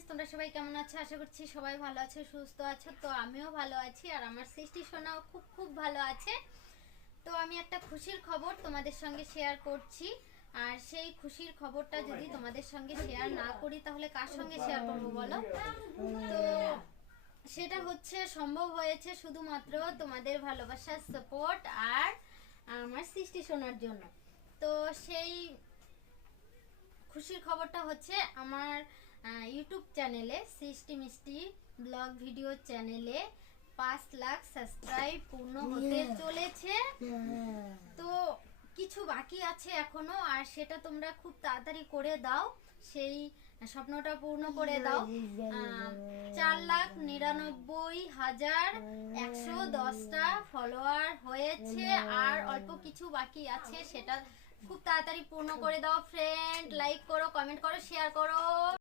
Friends, তোমরা সবাই কেমন আছো? আশা করছি সবাই ভালো আছো, সুস্থ আছো। তো আমিও ভালো আছি আর আমার সৃষ্টি সোনাও খুব খুব ভালো আছে। তো আমি একটা খুশির খবর তোমাদের সঙ্গে শেয়ার করছি। আর সেই খুশির খবরটা যদি তোমাদের সঙ্গে শেয়ার না করি তাহলে কার সঙ্গে শেয়ার করব বলো? তো সেটা হচ্ছে সম্ভব হয়েছে শুধুমাত্র তোমাদের ভালোবাসার সাপোর্ট আর আমার সৃষ্টি সোনার জন্য। তো সেই খুশির খবরটা হচ্ছে আমার ইউটিউব চ্যানেলে সৃষ্টি মিষ্টি ব্লগ ভিডিও চ্যানেলে 5 লাখ সাবস্ক্রাইব পূর্ণ হতে চলেছে। তো কিছু বাকি আছে এখনো, আর সেটা তোমরা খুব তাড়াতাড়ি করে দাও, সেই স্বপ্নটা পূর্ণ করে দাও। 4,99,110টা ফলোয়ার হয়েছে, আর অল্প কিছু বাকি আছে, সেটা খুব তাড়াতাড়ি পূর্ণ করে দাও ফ্রেন্ড। লাইক করো, কমেন্ট করো, শেয়ার করো।